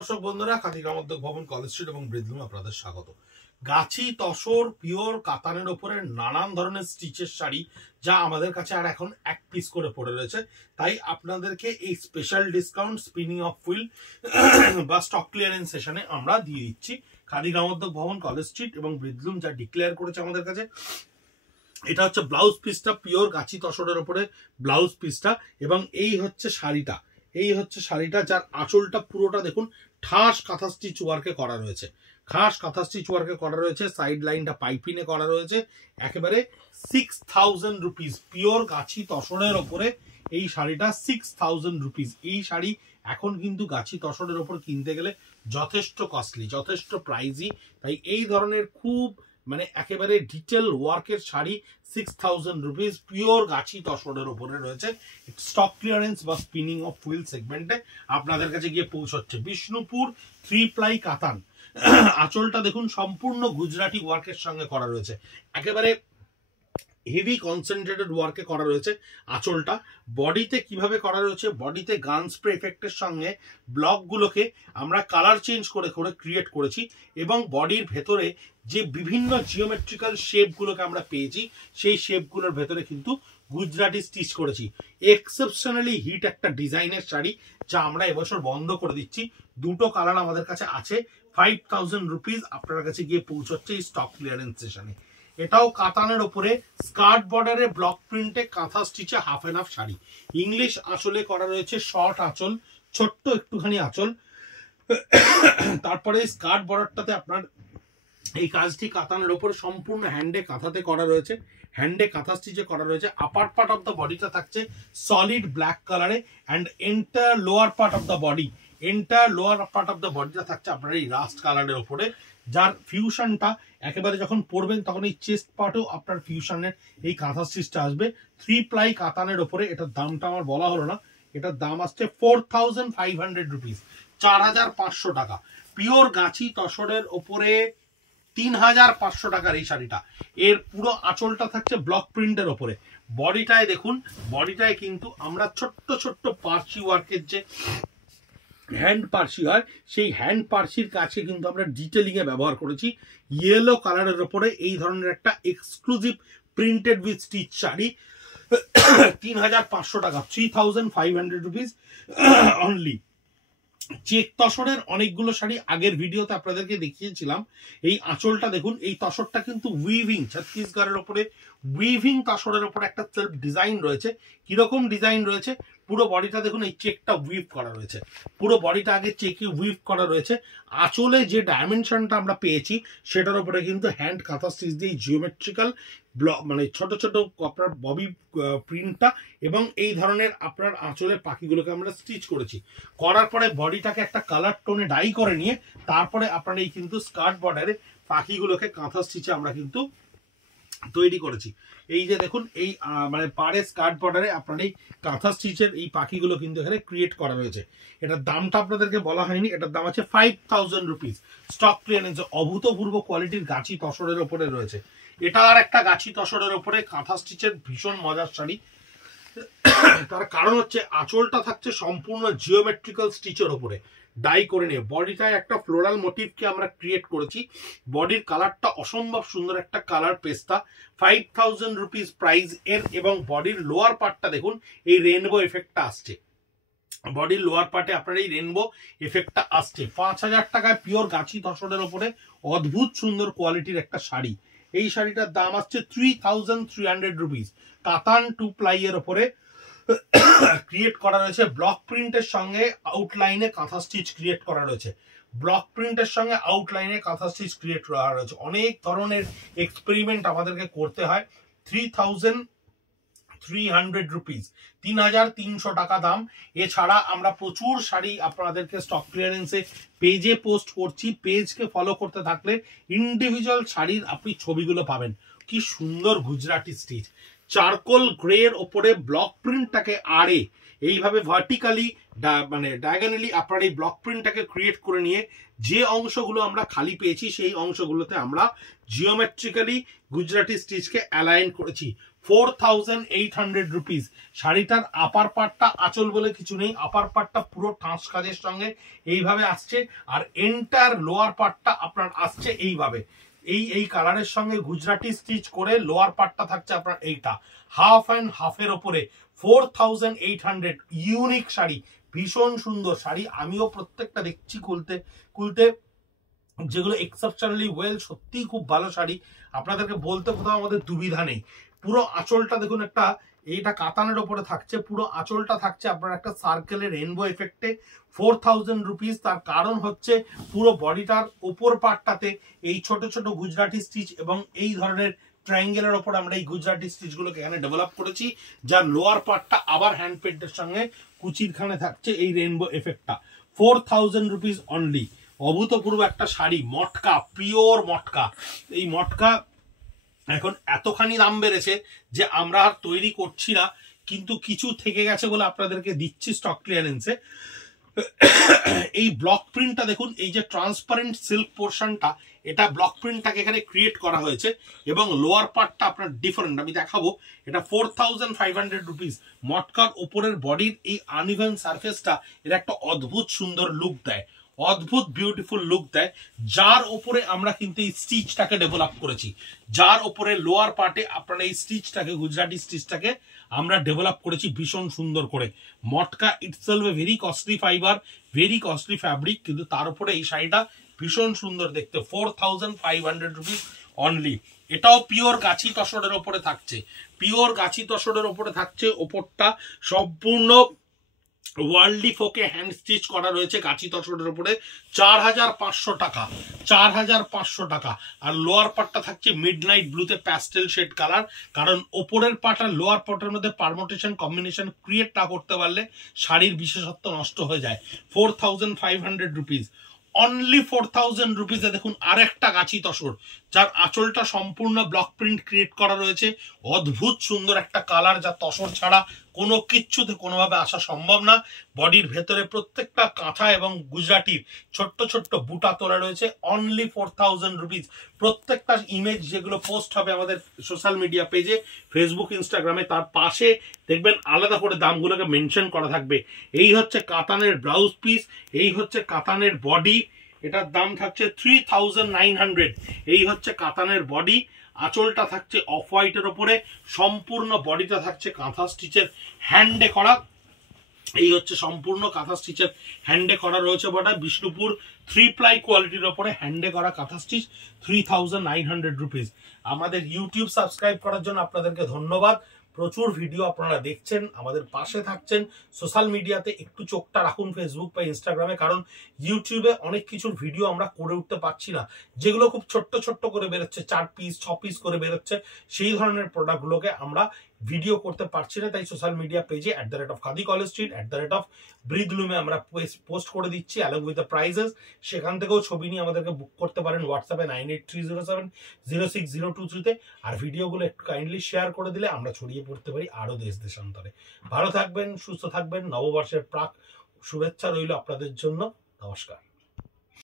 দর্শক বন্ধুরা, খাদিগ্রাম উদ্যোগ ভবন, কলেজ স্ট্রিট এবং ব্রিজলুম আপনাদের স্বাগত। গাছি তসর পিওর কাতানের উপরে নানান ধরনের স্টিচের শাড়ি যা আমাদের কাছে আর এখন এক পিস করে পড়ে রয়েছে, তাই আপনাদেরকে এই special discount spinning of wheel বা স্টক ক্লিয়ারেন্স সেশনে আমরা দিয়ে দিচ্ছি। খাদিগ্রাম উদ্যোগ ভবন, কলেজ স্ট্রিট এবং ব্রিজলুম যা ডিক্লেয়ার করেছে আমাদের কাছে, এটা হচ্ছে ব্লাউজ পিসটা, পিওর গাছি তসরের উপরে ব্লাউজ পিসটা, এবং এই হচ্ছে শাড়িটা। এই হচ্ছে শাড়িটা, যার আঁচলটা পুরোটা দেখুন ঠাস কাঁথা স্টিচ ওয়ার্কে করা রয়েছে, খাস কাঁথা স্টিচ ওয়ার্কে করা রয়েছে। সাইড লাইনটা পাইপিনে করা রয়েছে। একেবারে 6000 রুপিস পিওর গাছি তসরের ওপরে এই শাড়িটা, 6000 রুপিস। এই শাড়ি এখন কিন্তু গাছি তসরের ওপর কিনতে গেলে যথেষ্ট কস্টলি, যথেষ্ট প্রাইজি। তাই এই ধরনের খুব একেবারে ডিটেল ওয়ার্কের শাড়ি 6000 রুপিস পিওর গাছি তসরের উপরে রয়েছে। স্টক ক্লিয়ারেন্স বা স্পিনিং অফ হুইল সেগমেন্টে আপনাদের কাছে গিয়ে পৌঁছচ্ছে। বিষ্ণুপুর 3 প্লাই কাতান। আঁচলটা দেখুন সম্পূর্ণ গুজরাটি ওয়ার্কের সঙ্গে করা রয়েছে, একেবারে হেভি কনসেন্ট্রেটেড ওয়ার্কে করা রয়েছে আঁচলটা। বডিতে কিভাবে করা রয়েছে, বডিতে গান স্প্রে এফেক্টের সঙ্গে ব্লকগুলোকে আমরা কালার চেঞ্জ করে করে ক্রিয়েট করেছি, এবং বডির ভেতরে যে বিভিন্ন জিওমেট্রিক্যাল শেপগুলোকে আমরা পেয়েছি সেই শেপগুলোর ভেতরে কিন্তু গুজরাটি স্টিচ করেছি। এক্সেপশনালি হিট একটা ডিজাইনের শাড়ি যা আমরা এবছর বন্ধ করে দিচ্ছি। দুটো কালার আমাদের কাছে আছে। 5000 রুপিস আপনার কাছে গিয়ে পৌঁছচ্ছে এই স্টক ক্লিয়ারেন্স সেশনে। এটাও কাতানের উপরে স্কার্ট বর্ডারে ব্লক প্রিন্টে কাঁথা স্টিচে half and half sari. English আঁচলে করা রয়েছে, শর্ট আঁচল, ছোট্ট একটুখানি আঁচল। তারপরে স্কার্ট বর্ডারটাতে আপনার এই কাজটি কাতানের উপর সম্পূর্ণ হ্যান্ডে কাঁথাতে করা রয়েছে, হ্যান্ডে কাঁথা স্টিচে করা রয়েছে। আপার পার্ট অফ দ্য বডিটা থাকছে সলিড ব্ল্যাক কালারে, and entire lower part of the body, থাকছে আপনার এই রাস্ট কালারের উপরে, যার ফিউশনটা একেবারে যখন পরবেন তখন এই চেস্ট পার্টেও আপনার ফিউশনের এই কাঁথা স্টিচটা আসবে। 3 প্লাই কাতানের উপরে। এটার দামটা আমার বলা হলো না, এটার দাম আসছে 4500 রুপিস, 4500 টাকা। পিওর গাছি তসরের ওপরে 3500 টাকার এই শাড়িটা। এর পুরো আঁচলটা থাকছে ব্লক প্রিন্টের ওপরে। বডিটায় দেখুন, বডিটায় কিন্তু আমরা ছোট্ট ছোট্ট পার্সি ওয়ার্কের যে হ্যান্ড পার্সি হয়, সেই হ্যান্ড পার্সির কাছে কিন্তু আমরা ডিটেলিং এ ব্যবহার করেছি। ইয়েলো কালারের ওপরে এই ধরনের একটা exclusive printed with stitch sari, 3500 টাকা, 3500 রুপিস অনলি। চেক তসরের অনেকগুলো শাড়ি আগের ভিডিওতে আপনাদেরকে দেখিয়েছিলাম। এই আঁচলটা দেখুন, এই তসরটা কিন্তু উইভিং, ছত্তিশগড়ের ওপরে উইভিং তসরের ওপরে একটা সেলফ ডিজাইন রয়েছে। কিরকম ডিজাইন রয়েছে, পুরো বডিটা দেখুন এই চেকটা উইভ করা রয়েছে, পুরো বডিটা আগে চেকে উইভ করা রয়েছে। আঁচলে যে ডাইমেনশনটা আমরা পেয়েছি সেটার উপরে কিন্তু হ্যান্ড কাঁথা স্টিচ দিয়ে জিওমেট্রিক্যাল ব্লক ছোট ছোট আপনার ববি প্রিন্টটা, এবং এই ধরনের আপনার আঁচলের পাখিগুলোকে আমরা স্টিচ করেছি। করার পরে বডিটাকে একটা কালার টোনে ডাই করে নিয়ে তারপরে আপনার এই কিন্তু স্কার্ট বর্ডারে পাখিগুলোকে কাঁথা স্টিচে আমরা কিন্তু তৈরি করেছি। এই যে দেখুন, এই পাড়ে স্কার্ট বর্ডারে আপনার এই কাঁথা স্টিচের এই পাখিগুলো কিন্তু এখানে ক্রিয়েট করা রয়েছে। এটার দামটা আপনাদেরকে বলা হয়নি, এটার দাম আছে 5000 রুপিস। স্টক ক্লিয়ারেন্স, অভূতপূর্ব কোয়ালিটির গাছি তসরের ওপরে রয়েছে। এটা আর একটা গাছি তসরের ওপরে কাঁথা স্টিচের ভীষণ মজার শাড়ি। তার কারণ হচ্ছে আঁচলটা থাকছে সম্পূর্ণ জিওমেট্রিক্যাল স্টিচের ওপরে ডাই করে নিয়ে। বডিটায় একটা ফ্লোরাল মোটিভকে আমরা ক্রিয়েট করেছি। বডির কালারটা অসম্ভব সুন্দর একটা কালার পেস্তা। 5000 রুপিস প্রাইস এর, এবং বডির লোয়ার পার্টটা দেখুন এই রেনবো এফেক্টটা আসছে। বডির লোয়ার পার্টে আপনার এই রেনবো এফেক্টটা আসছে। 5000 টাকায় পিওর গাছি তসরের ওপরে অদ্ভুত সুন্দর কোয়ালিটির একটা শাড়ি। এই শাড়িটার দাম আসছে 3300 রুপিস। কাতান 2 প্লাই এর ওপরে ক্রিয়েট করা রয়েছে, ব্লক প্রিন্টের সঙ্গে আউটলাইনে কাঁথা স্টিচ ক্রিয়েট করা রয়েছে, ব্লক প্রিন্টের সঙ্গে আউটলাইনে কাঁথা স্টিচ ক্রিয়েট করা রয়েছে। অনেক ধরনের এক্সপেরিমেন্ট আমাদেরকে করতে হয়। 3300 রুপিস, 3300 টাকা দাম। এছাড়া আমরা প্রচুর শাড়ি আপনাদেরকে স্টক ক্লিয়ারেন্সে পেজে পোস্ট করছি। পেজকে ফলো করতে থাকলে ইন্ডিভিজুয়াল শাড়ির আপনি ছবিগুলো পাবেন। কি সুন্দর গুজরাটি স্টিচ, চারকোল গ্রে এর ওপরে ব্লক প্রিন্টটাকে আড়ে এইভাবে ভার্টিক্যালি ডায়াগোনালি আপনার এই ব্লক প্রিন্টটাকে ক্রিয়েট করে নিয়ে যে অংশগুলো আমরা খালি পেয়েছি সেই অংশগুলোতে আমরা জিওমেট্রিক্যালি গুজরাটি স্টিচকে অ্যালাইন করেছি। 4800 রুপিস। শাড়িটার আপার পার্টটা আঁচল বলে কিছু নেই, আপার পার্টটা পুরো ঠাঁস কাজের সঙ্গে এইভাবে আসছে, আর এন্টার লোয়ার পার্টটা আপনার আসছে এইভাবে, এই কালারের সঙ্গে গুজরাটি স্টিচ করে লোয়ার পার্টটা থাকছে আপনার এইটা, হাফ অ্যান্ড হাফের ওপরে 4800। ইউনিক শাড়ি, ভীষণ সুন্দর শাড়ি। আমিও প্রত্যেকটা দেখছি খুলতে খুলতে, যেগুলো এক্সেপশনালি ওয়েল, সত্যিই খুব ভালো শাড়ি, আপনাদেরকে বলতে কোথাও আমাদের দুবিধা নেই। পুরো আঁচলটা দেখুন, একটা এইটা কাতানের ওপরে থাকছে, পুরো আঁচলটা থাকছে আপনার একটা সার্কেলের রেনবো এফেক্টে। 4000 রুপিস। তার কারণ হচ্ছে পুরো বডিটার ওপর পার্টটাতে এই ছোট ছোট গুজরাটি স্টিচ এবং এই ধরনের ট্রায়াঙ্গেলের ওপর আমরা এই গুজরাটি স্টিচ গুলোকে এখানে ডেভেলপ করেছি, যার লোয়ার পার্টটা আবার হ্যান্ড পেন্টের সঙ্গে কুচির খানে থাকছে এই রেনবো এফেক্টটা। 4000 rupees only. অভূতপূর্ব একটা শাড়ি, মটকা, পিওর মটকা। এই মটকা এখন এতখানি দাম বেড়েছে যে আমরা আর তৈরি করছি না, কিন্তু কিছু থেকে গেছে বলে আপনাদেরকে দিচ্ছি স্টক ক্লিয়ারেন্সে। এই ব্লক প্রিন্টটা দেখুন, এই যে ট্রান্সপারেন্ট সিল্ক পোর্শনটা, এটা ব্লক প্রিন্টটাকে এখানে ক্রিয়েট করা হয়েছে এবং লোয়ার পার্টটা আপনার ডিফারেন্ট, আমি দেখাবো। এটা 4500 রুপিস। মটকার ওপরের বডির এই আনইভেন সারফেসটা এর একটা অদ্ভুত সুন্দর লুক দেয়, অদ্ভুত বিউটিফুল লুক দেয়, যার উপরে আমরা কিন্তু এই স্টিচটাকে ডেভেলপ করেছি, যার উপরে লোয়ার পার্টে আপনারা এই স্টিচটাকে, গুজরাটি স্টিচটাকে আমরা ডেভেলপ করেছি ভীষণ সুন্দর করে। মটকা itself a very costly fiber, very costly fabric, কিন্তু তার উপরে এই শাড়িটা ভীষণ সুন্দর দেখতে। 4500 রুপিস অনলি। এটাও পিওর গাছি তসরের ওপরে থাকছে, পিওর গাছি তসরের ওপরে থাকছে। ওপরটা সম্পূর্ণ ওয়ার্ল্ডলি ফোকে হ্যান্ড স্টিচ করা রয়েছে গাছি তসরের উপরে। 4500 টাকা, 4500 টাকা। আর লোয়ার পার্টটা থাকছে মিডনাইট ব্লুতে প্যাস্টেল শেড কালার, কারণ ওপরের পার্ট আর লোয়ার পার্টের মধ্যে পারমোটেশন কম্বিনেশন ক্রিয়েট না করতে পারলে শাড়ির বিশেষত্ব নষ্ট হয়ে যায়। 4500 রুপিস অনলি। 4000 রুপিসে দেখুন আরেকটা গাছি তসর, যার আঁচলটা সম্পূর্ণ ব্লক প্রিন্ট ক্রিয়েট করা রয়েছে। অদ্ভুত সুন্দর একটা কালার, যা তসর ছাড়া কোনো কিচ্ছুতে কোনোভাবে আসা সম্ভব না। বডির ভেতরে প্রত্যেকটা কাঁথা এবং গুজরাটির ছোট্ট ছোট্ট বুটা তোলা রয়েছে। Only 4000 rupees. প্রত্যেকটা ইমেজ যেগুলো পোস্ট হবে আমাদের সোশ্যাল মিডিয়া পেজে, ফেসবুক, ইনস্টাগ্রামে, তার পাশে দেখবেন আলাদা করে দামগুলোকে মেনশন করা থাকবে। এই হচ্ছে কাতানের ব্লাউজ পিস, এই হচ্ছে কাতানের বডি, এটার দাম থাকছে 3900। এই হচ্ছে কাতানের বডি, আঁচলটা থাকছে অফ হোয়াইটের ওপরে, সম্পূর্ণ বডিটা থাকছে কাঁথা স্টিচের হ্যান্ডে করা। এই হচ্ছে সম্পূর্ণ কাঁথা স্টিচের হ্যান্ডে করা রয়েছে বটা। বিষ্ণুপুর 3 প্লাই কোয়ালিটির ওপরে হ্যান্ডে করা কাঁথা স্টিচ, 3900 রুপিস। আমাদের ইউটিউব সাবস্ক্রাইব করার জন্য আপনাদেরকে ধন্যবাদ। প্রচুর ভিডিও আপনারা দেখছেন, আমাদের পাশে থাকছেন। সোশ্যাল মিডিয়াতে একটু চোখটা রাখুন, ফেসবুক বা ইনস্টাগ্রামে, কারণ ইউটিউবে অনেক কিছুর ভিডিও আমরা করে উঠতে পারছি না, যেগুলো খুব ছোট্ট ছোট্ট করে বেরোচ্ছে, 4 পিস 6 পিস করে বেরোচ্ছে, সেই ধরনের প্রোডাক্টগুলোকে আমরা ভিডিও করতে পারছি না। তাই সোশ্যাল মিডিয়া পেজে @খাদি কলেজ স্ট্রিট, @ব্রিদলুমে আমরা পোস্ট করে দিচ্ছি অ্যালং উইথ দ্য প্রাইজেস। সেখান থেকেও ছবি নিয়ে আমাদেরকে বুক করতে পারেন হোয়াটসঅ্যাপে 9830706023-তে। আর ভিডিওগুলো একটু কাইন্ডলি শেয়ার করে দিলে আমরা ছড়িয়ে পড়তে পারি আরো দেশ দেশান্তরে। ভালো থাকবেন, সুস্থ থাকবেন। নববর্ষের প্রাক শুভেচ্ছা রইল আপনাদের জন্য। নমস্কার।